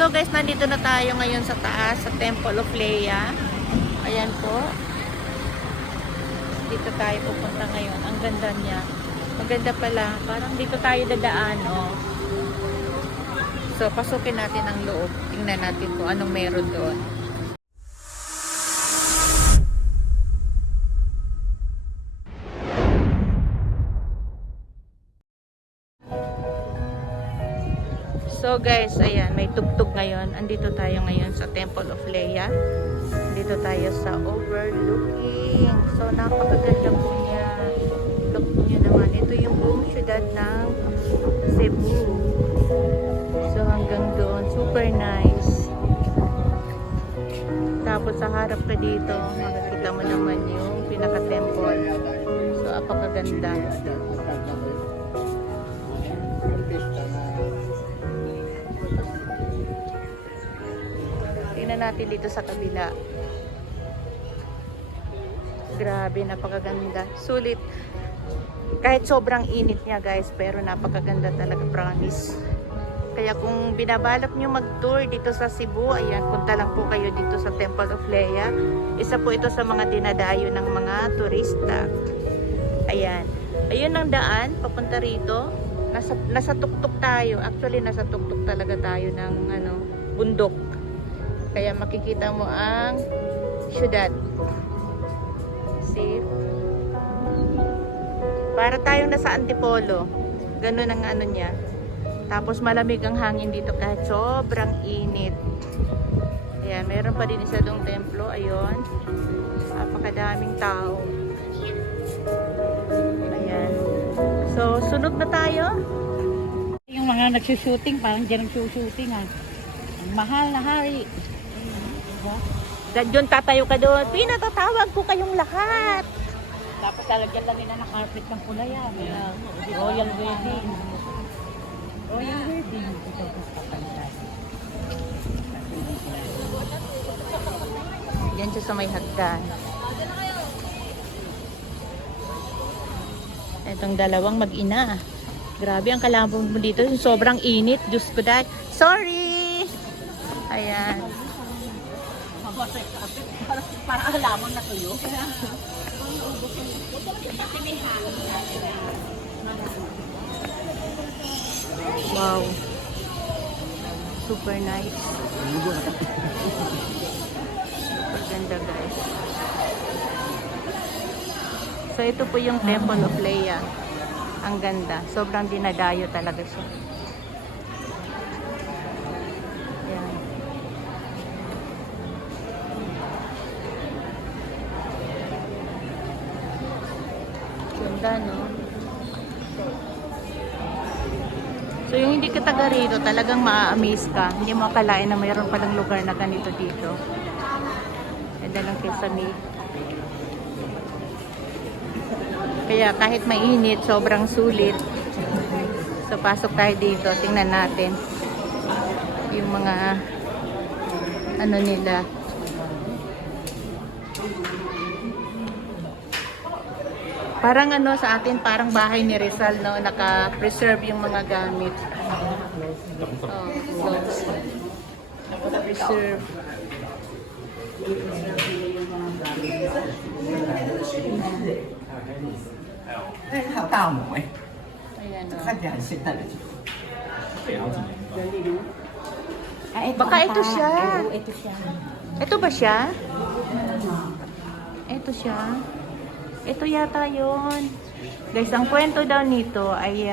So guys, nandito na tayo ngayon sa taas, sa Temple of Leia. Ayan po. Dito tayo pupunta ngayon. Ang ganda niya. Maganda pala. Parang dito tayo dadaan, oh. So, pasukin natin ang loob. Tingnan natin kung anong meron doon. So guys, ayan, may tugtog ngayon. Andito tayo ngayon sa Temple of Leia. Dito tayo sa overlooking. So napakaganda po niya. Look nyo naman. Ito yung buong syudad ng Cebu. So hanggang doon, super nice. Tapos sa harap ka dito, makikita mo naman yung pinaka-temple. So apakaganda. Tingnan natin dito sa kabila. Grabe, napakaganda. Sulit. Kahit sobrang init niya guys, pero napakaganda talaga, promise. Kaya kung binabalak nyo mag-tour dito sa Cebu, ayan, punta lang po kayo dito sa Temple of Leia. Isa po ito sa mga dinadayo ng mga turista. Ayan. Ayun ang daan, papunta rito. Nasa tuktok tayo. Actually, nasa tuktok talaga tayo ng bundok. Kaya makikita mo ang syudad. See? Para tayong nasa Antipolo. Ganun ang niya. Tapos malamig ang hangin dito kahit sobrang init. Ayan, meron pa din isa dong templo. Ayun. Napakadaming tao. Ayan. So, sunod na tayo. Yung mga nagsushooting, parang dyan nagsushooting ha. Ang mahal na hari. Diyon tatayo ka doon. Pinatatawag ko kayong lahat. Tapos lalagyan lang nila ng carpet ng pula yan. Royal wedding. Royal wedding. Ito ang kapalitan. Yan siya sa may hagdan. Itong dalawang mag-ina. Grabe ang kalabog mo dito. Sobrang init. Diyos ko dahil. Sorry! Ayan. Para alamang natuyo. Wow. Super nice. Super ganda guys. So ito po yung Temple of Leia. Ang ganda. Sobrang dinadayo talaga siya. Ayan. Ganda, no? So yung hindi ka taga rito, talagang maa-amaze ka. Hindi mo akalain na mayroon palang lugar na ganito dito. Ganda lang Sesame. Kaya kahit mainit, sobrang sulit. So pasok tayo dito, tingnan natin yung mga nila. Parang sa atin, parang bahay ni Rizal, no? Naka-preserve yung mga gamit. Oh, so, naka-preserve. Ayan, oh. Baka ito siya. Ito siya. Ito ba siya? Ito siya. Ito yata yun. Guys, ang kwento daw nito ay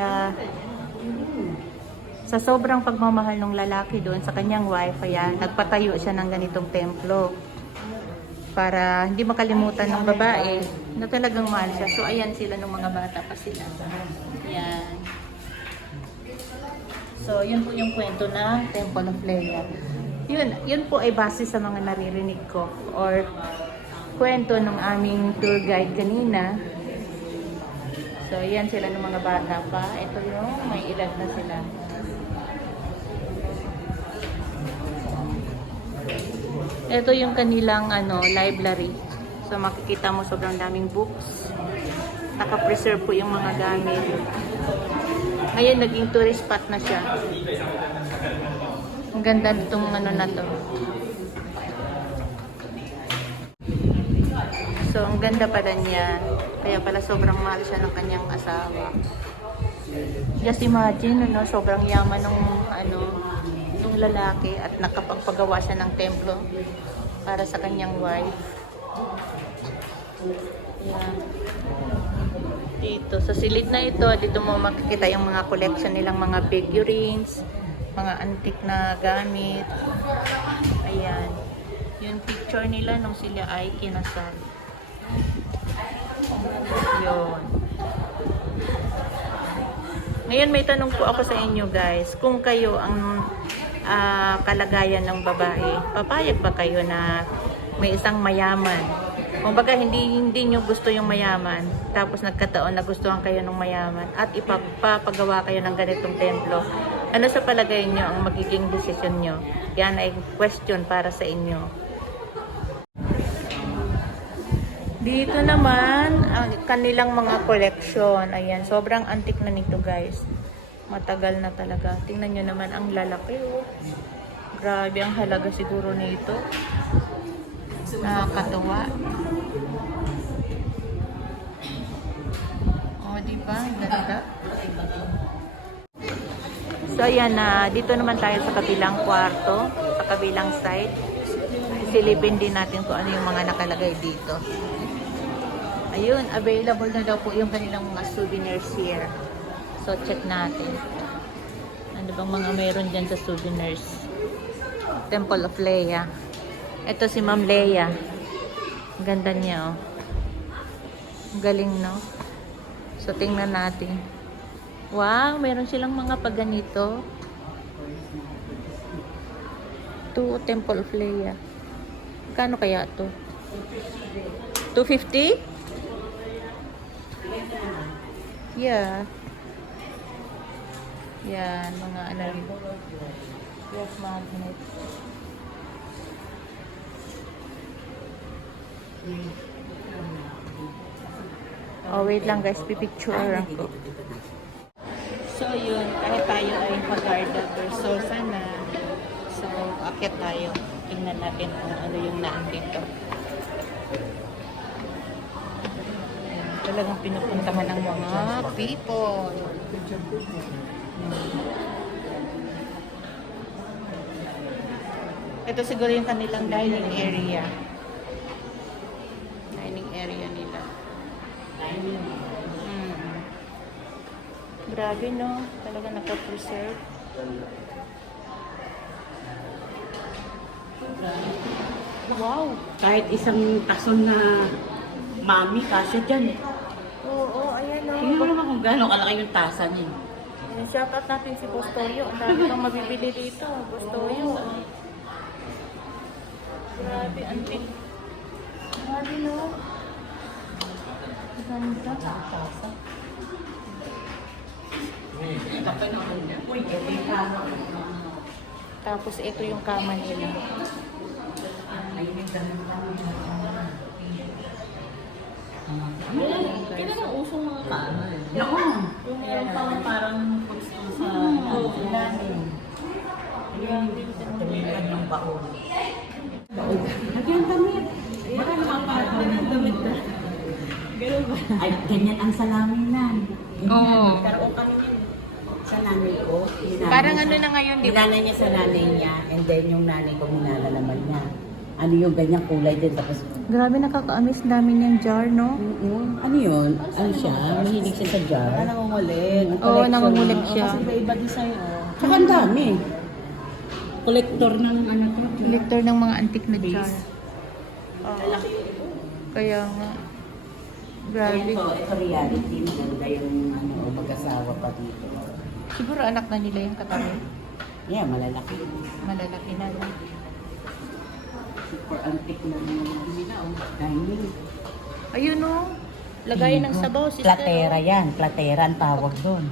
sa sobrang pagmamahal ng lalaki doon sa kanyang wife, nagpatayo siya ng ganitong templo para hindi makalimutan ng babae na talagang mahal siya. So ayan sila nung mga bata pa sila. Ayan. So yun po yung kwento ng Temple of Leia. Yun po ay base sa mga naririnig ko or kwento ng aming tour guide kanina. So, yan sila ng mga bata pa. Ito yung may edad na sila. Ito yung kanilang library. So, makikita mo sobrang daming books. Naka-preserve po yung mga gamit. Ngayon, naging tourist spot na siya. Ang Ganda nitong ano na to. So, ang ganda pala niya. Kaya pala sobrang mahal siya ng kanyang asawa. Just imagine, ano, sobrang yaman ng nung lalaki at nakapagpagawa siya ng templo para sa kanyang wife. Yan. Dito, sa silid na ito, dito mo makikita yung mga collection nilang mga figurines, mga antique na gamit. Ayan. Yung picture nila nung sila ay kinasal. Yun. Ngayon may tanong po ako sa inyo guys. Kung kayo ang kalagayan ng babae, papayag ba kayo na may isang mayaman? Kung baga hindi nyo gusto yung mayaman, tapos nagkataon na gustuhan kayo ng mayaman at ipapagawa kayo ng ganitong templo, ano sa palagay nyo ang magiging desisyon nyo? Yan ay question para sa inyo. Dito naman, ang kanilang mga collection. Ayan, sobrang antique na nito guys. Matagal na talaga. Tingnan nyo naman ang lalaki. Oh. Grabe ang halaga siguro nito. Nakakatuwa. Oh, diba? Ang ganda. So ayan na, dito naman tayo sa kabilang kwarto, sa kabilang side. Silipin din natin kung ano yung mga nakalagay dito. Ayun, available na daw po yung kanilang mga souvenirs here. So, check natin. Ano bang mga mayroon dyan sa souvenirs? Temple of Leia. Ito si Ma'am Leia. Ganda niya, oh. Galing, no? So, tingnan natin. Wow, mayroon silang mga paganito. Ito, Temple of Leia. Kano kaya ito? 250? Yeah. Yan, mga ano rin. Yes, magnet. Oh, wait lang guys, pipicturean ko. So yun, kahit tayo ay Hagarda Versosa na. So, akit tayo. Tingnan natin kung ano yung naandito. Talagang pinupuntahan ng mga people. Ito siguro yung kanilang dining area. Dining area nila. Grabe, no? Talaga naka-preserve. Wow! Kahit isang tason na mami, kasya dyan. Oo, ayan, no? Tingnan mo naman kung gano'ng kalaki yung tasa niya. Shoutout natin si Boss Toyo. Ang dami kang mabibili dito. Boss Toyo. Grabe, antik. Grabe, no? Ganda. Tasa. Tapos ito yung kama nila. Kailan ang usong mga kama? Naku! Yung meron pa parang gusto sa ilalim. Tumigad ng baon. Nagyan damit. Baka naman parang damit na. Ganun ba? Ay, ganyan ang salamin na. Oo. Karoon kami sa nanay ko. Parang ano na ngayon, di ba? Ninanay niya sa nanay niya, and then yung nanay ko minana naman niya. Ano yung ganyang kulay din, tapos... Grabe, nakaka-amaze dami niyang jar, no? Ano yun? Ano siya? Mahilig siya sa jar? Nangungulit. Oo, nangungulit siya. Kasi iba-iba design, oh. Tsaka ang dami. Collector ng ano to. Collector ng mga antique na jar. Kaya nga. Grabe. Ayan po, ito reality. Maganda yung ano, mag-asawa pa dito. Siguro anak na nila yung katabi. Yeah, malalaki. Malalaki na lang. Super antique na dining. Ayun, no? Lagay ng sabaw, sister. Platera yan. Platera ang tawag doon.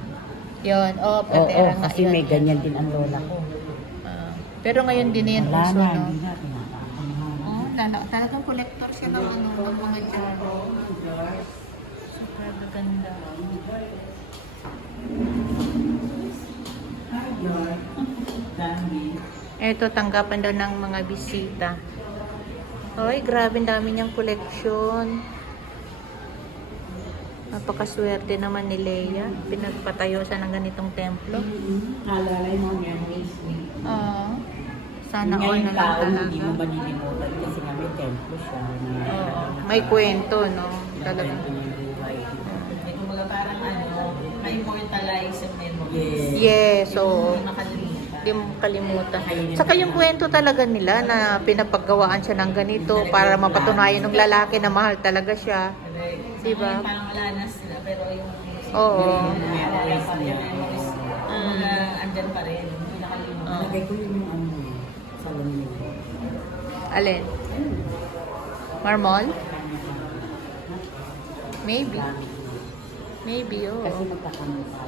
Yun, Oo, platera nga kasi yun. may ganyan din ang lola ko. Pero ngayon din yan Wala uso, na, no? hindi na, tinatapon na. Talagang collector siya ng, ano, ng mga jar. Super ganda. Dami. Ito, tanggapan daw ng mga bisita. Ay, grabe, ang dami niyang koleksyon. Napakaswerte naman ni Leia. Pinagpatayo siya ng ganitong templo. Alalay mo niya mo is Sana all na lang hindi mo talaga. malilimutan kasi nga may templo siya. Oo. May kwento, no? Talaga. Kumbaga parang ma-immortalize yung memories. Yes, so Makalimutan. hindi mo kalimutan. Saka yung kwento talaga nila na pinapaggawaan siya ng ganito para mapatunayan ng lalaki na mahal talaga siya. Diba? Parang wala na sila, pero yung Oo. memories niya. Andyan pa rin. Hindi nakalimutan. Oo. Lagay ko yung sa lamin. Alin? Marmol? Maybe. Maybe, oh. Kasi magkakamukha.